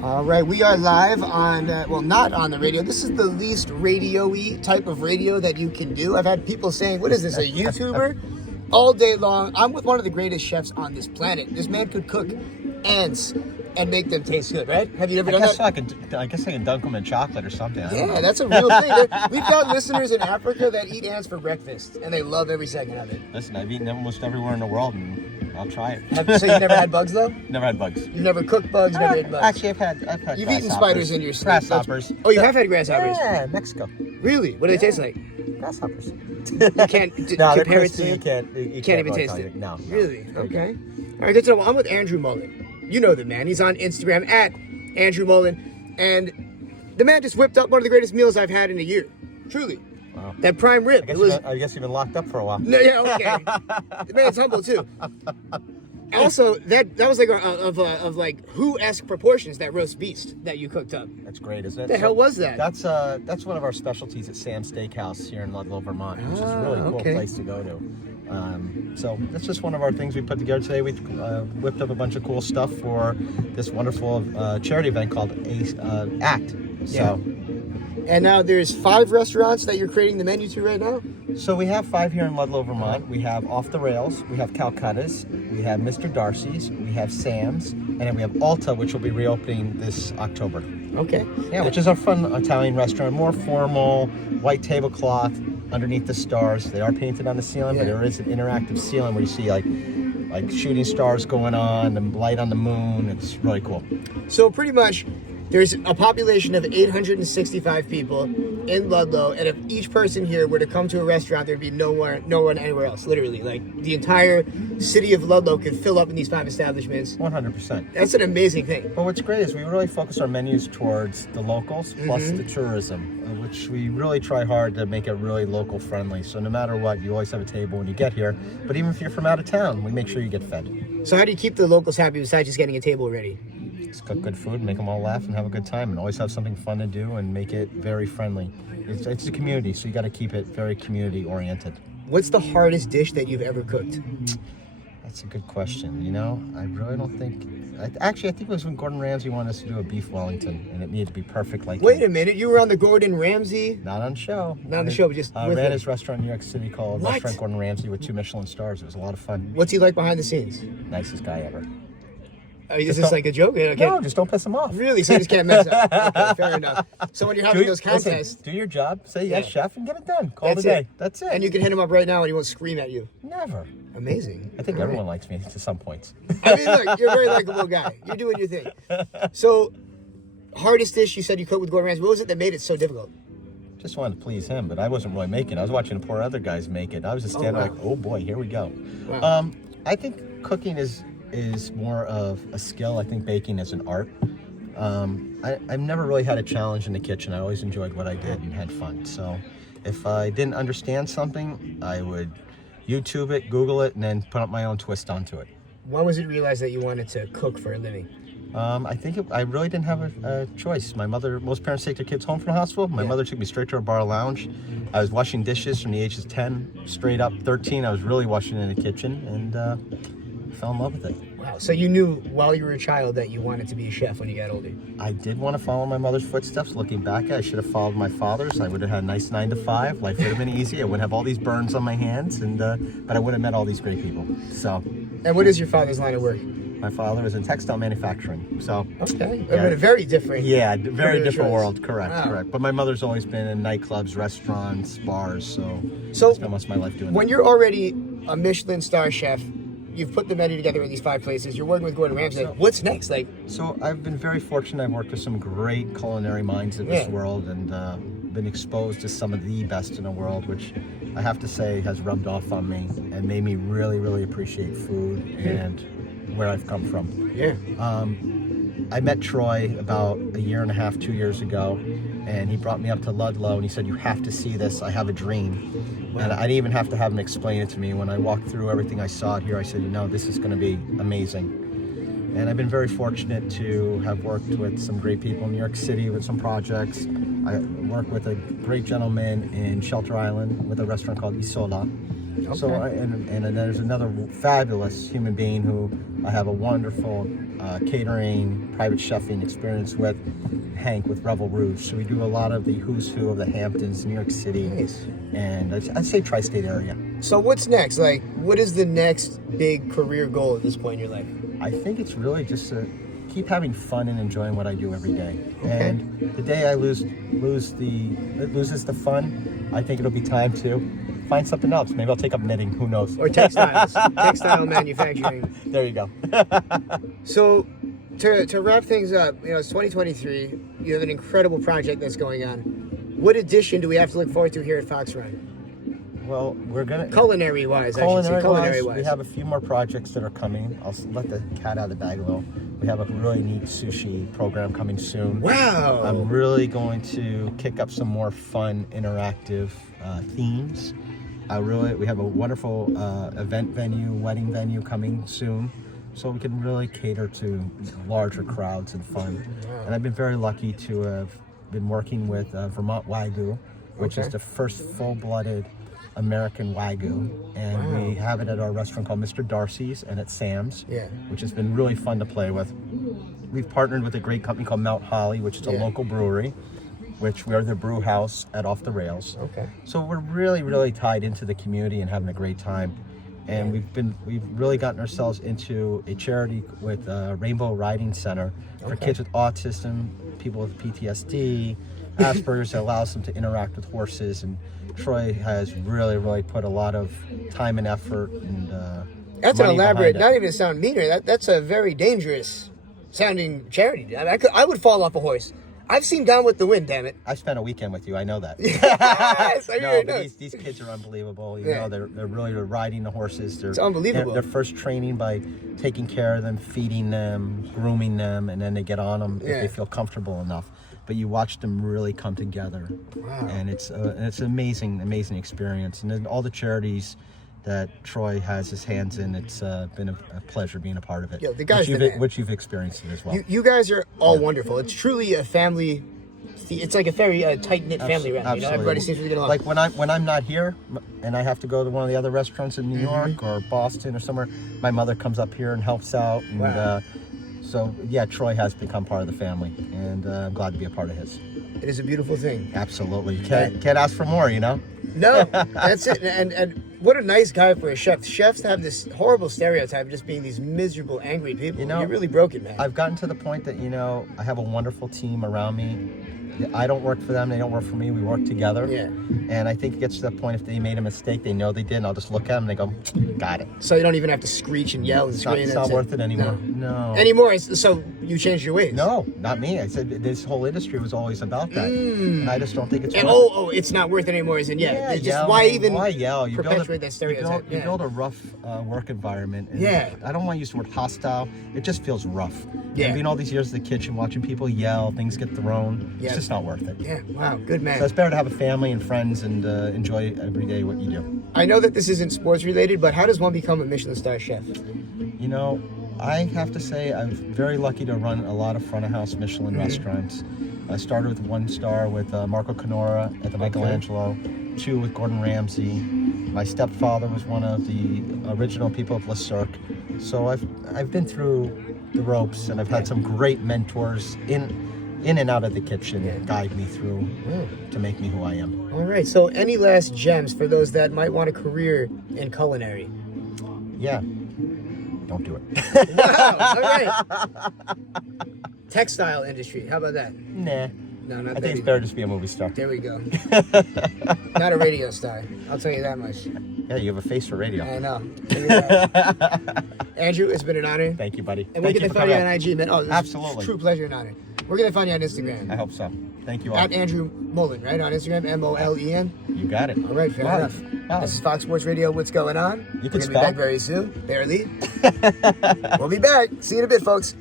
All right, we are live on, well, not on the radio. This is the least radio-y type of radio that you can do. I've had people saying, what is this, a YouTuber? All day long. I'm with one of the greatest chefs on this planet. This man could cook ants and make them taste good, right? Have you ever done that? I guess I can dunk them in chocolate or something. Yeah, that's a real thing. We've got listeners in Africa that eat ants for breakfast, and they love every second of it. Listen, I've eaten almost everywhere in the world, and I'll try it. So you've never had bugs, though? Never had bugs. You've never cooked bugs, never ate bugs? Actually, I've had You've eaten spiders in your sleep. Grasshoppers. Oh, you have had grasshoppers? Yeah, Mexico. Really? What do they taste like? Grasshoppers. You can't No, they're compare it crispy. to... You can't even really taste tell it? No. Really? Okay. All right, good to know. Well, I'm with Andrew Molen. You know the man. He's on Instagram at Andrew Molen. And the man just whipped up one of the greatest meals I've had in a year. Truly. Wow. That prime rib. I guess you've been locked up for a while. No, yeah, okay. The man's humble, too. Also, that was like of like who-esque proportions, that roast beast that you cooked up. That's great, isn't it? The hell was that? That's one of our specialties at Sam's Steakhouse here in Ludlow, Vermont, which is a really cool place to go to. So that's just one of our things we put together today. We whipped up a bunch of cool stuff for this wonderful charity event called ACT. So. And now there's 5 restaurants that you're creating the menu to right now? So we have 5 here in Ludlow, Vermont. We have Off the Rails, we have Calcutta's, we have Mr. Darcy's, we have Sam's, and then we have Alta, which will be reopening this October. Okay. Yeah, which is our fun Italian restaurant, more formal, white tablecloth underneath the stars. They are painted on the ceiling, but there is an interactive ceiling where you see like shooting stars going on, and light on the moon. It's really cool. So pretty much, there's a population of 865 people in Ludlow, and if each person here were to come to a restaurant, there'd be no one anywhere else, literally. Like, the entire city of Ludlow could fill up in these 5 establishments. 100%. That's an amazing thing. But what's great is we really focus our menus towards the locals, plus the tourism, which we really try hard to make it really local friendly. So no matter what, you always have a table when you get here. But even if you're from out of town, we make sure you get fed. So how do you keep the locals happy besides just getting a table ready? Just cook good food, make them all laugh and have a good time, and always have something fun to do and make it very friendly. It's a community, so you got to keep it very community oriented. What's the hardest dish that you've ever cooked? That's a good question. You know, I really don't think... I think it was when Gordon Ramsay wanted us to do a beef Wellington, and it needed to be perfect like Wait a minute, you were on the Gordon Ramsay? Not on show. Not on the show, but just with ran his restaurant in New York City called What? Restaurant Gordon Ramsay with 2 Michelin stars. It was a lot of fun. What's he like behind the scenes? Nicest guy ever. I mean, is this like a joke? Okay. No, just don't piss him off. Really? So you just can't mess up. Okay, fair enough. So when you're having those contests... Listen, do your job, say yes, chef, and get it done. Call That's it a day. it. That's it. And you can hit him up right now and he won't scream at you. Never. Amazing. I think everyone likes me to some points. I mean, look, you're a very likable guy. You're doing your thing. So, hardest dish you said you cooked with Gordon Ramsay. What was it that made it so difficult? Just wanted to please him, but I wasn't really making it. I was watching the poor other guys make it. I was just standing like, oh boy, here we go. Wow. I think cooking is more of a skill. I think baking is an art. I've never really had a challenge in the kitchen. I always enjoyed what I did and had fun. So if I didn't understand something, I would YouTube it, Google it, and then put up my own twist onto it. When was it realized that you wanted to cook for a living? I think I really didn't have a choice. Most parents take their kids home from the hospital. My mother took me straight to a bar lounge. I was washing dishes from the ages of 10, straight up 13. I was really washing in the kitchen, and fell in love with it. Wow. So you knew while you were a child that you wanted to be a chef when you got older? I did want to follow my mother's footsteps. Looking back, I should have followed my father's. I would have had a nice 9 to 5. Life would have been easy. I wouldn't have all these burns on my hands, but I would have met all these great people. So. And what is your father's line of work? My father was in textile manufacturing. So. Okay. Yeah. Very different. Yeah, very different world. Correct. Wow. Correct. But my mother's always been in nightclubs, restaurants, bars. So I spent most of my life doing that. When you're already a Michelin star chef, you've put the menu together in these 5 places. You're working with Gordon Ramsay. What's next? So I've been very fortunate. I've worked with some great culinary minds in this world, and been exposed to some of the best in the world, which I have to say has rubbed off on me and made me really, really appreciate food and where I've come from. Yeah. I met Troy about 1.5 years, 2 years ago, and he brought me up to Ludlow, and he said, "You have to see this. I have a dream." Wow. And I didn't even have to have him explain it to me. When I walked through everything I saw here, I said, this is going to be amazing. And I've been very fortunate to have worked with some great people in New York City with some projects. I worked with a great gentleman in Shelter Island with a restaurant called Isola. So, and then there's another fabulous human being who I have a wonderful catering, private chefing experience with, Hank with Revel Rouge. So we do a lot of the who's who of the Hamptons, New York City, and I'd say tri-state area. So what's next? Like, what is the next big career goal at this point in your life? I think it's really just to keep having fun and enjoying what I do every day. And the day I loses the fun, I think it'll be time to find something else. Maybe I'll take up knitting. Who knows? Or textiles, textile manufacturing. There you go. So, to wrap things up, it's 2023. You have an incredible project that's going on. What addition do we have to look forward to here at Fox Run? Well, we're gonna culinary-wise, we have a few more projects that are coming. I'll let the cat out of the bag a little. We have a really neat sushi program coming soon. Wow! I'm really going to kick up some more fun, interactive themes. We have a wonderful event venue, wedding venue coming soon, so we can really cater to larger crowds and fun. And I've been very lucky to have been working with Vermont Wagyu, which is the first full-blooded American Wagyu, and we have it at our restaurant called Mr. Darcy's and at Sam's, which has been really fun to play with. We've partnered with a great company called Mount Holly, which is a local brewery, which we are the brew house at Off the Rails. So we're really, really tied into the community and having a great time. And we've really gotten ourselves into a charity with Rainbow Riding Center for kids with autism, people with PTSD, Asperger's, that allows them to interact with horses. And Troy has really, really put a lot of time and effort and that's an elaborate, not even to sound meaner, that's a very dangerous sounding charity. I would fall off a horse. I've seen Down with the Wind, damn it. I spent a weekend with you, I know that. Yes, these kids are unbelievable. They're really riding the horses. It's unbelievable. They're first training by taking care of them, feeding them, grooming them, and then they get on them if they feel comfortable enough. But you watch them really come together, and it's an amazing experience. And then all the charities that Troy has his hands in, it's been a pleasure being a part of it. The guys, which you've experienced it as well. You guys are all wonderful. It's truly a family. It's like a very tight-knit family around. Absolutely. Everybody seems to get along. Like when I'm not here and I have to go to one of the other restaurants in New York or Boston or somewhere, my mother comes up here and helps out. And, so, Troy has become part of the family, and I'm glad to be a part of his. It is a beautiful thing. Absolutely. Can't ask for more, No, that's it. And what a nice guy for a chef. Chefs have this horrible stereotype of just being these miserable, angry people. You really broke it, man. I've gotten to the point that, I have a wonderful team around me. I don't work for them, they don't work for me, we work together. And I think it gets to that point, if they made a mistake, they know they did, and I'll just look at them and they go, got it. So you don't even have to screech and yell and scream. It's not worth it anymore. No. Anymore? So you changed your ways? No, not me. I said this whole industry was always about that. And I just don't think it's worth it. It's not worth it anymore, isn't why yell? Perpetuate that stereotype? You build a rough work environment. And I don't want to use the word hostile. It just feels rough. And being all these years in the kitchen, watching people yell, things get thrown, it's just not worth it. Wow, good man. So it's better to have a family and friends and enjoy every day what you do. I know that this isn't sports related, but how does one become a Michelin star chef? I have to say I'm very lucky to run a lot of front of house Michelin restaurants. I started with 1 star with Marco Canora at the Michelangelo, 2 with Gordon Ramsay. My stepfather was one of the original people of Le Cirque. So I've been through the ropes, and I've had some great mentors in and out of the kitchen guide me through to make me who I am. All right. So any last gems for those that might want a career in culinary? Don't do it. Wow. All right. Textile industry. How about that? Nah. No, not I think it's better just be a movie star. There we go. Not a radio star. I'll tell you that much. Yeah, you have a face for radio. I know. Andrew, it's been an honor. Thank you, buddy. And we're going to find you on IG, man. Oh, absolutely. True pleasure and honor. We're going to find you on Instagram. I hope so. Thank you all. At Andrew Molen, right? On Instagram, Molen. You got it. All right, fair enough. Wow. This is Fox Sports Radio. What's going on? You We're going to be back very soon. Barely. We'll be back. See you in a bit, folks.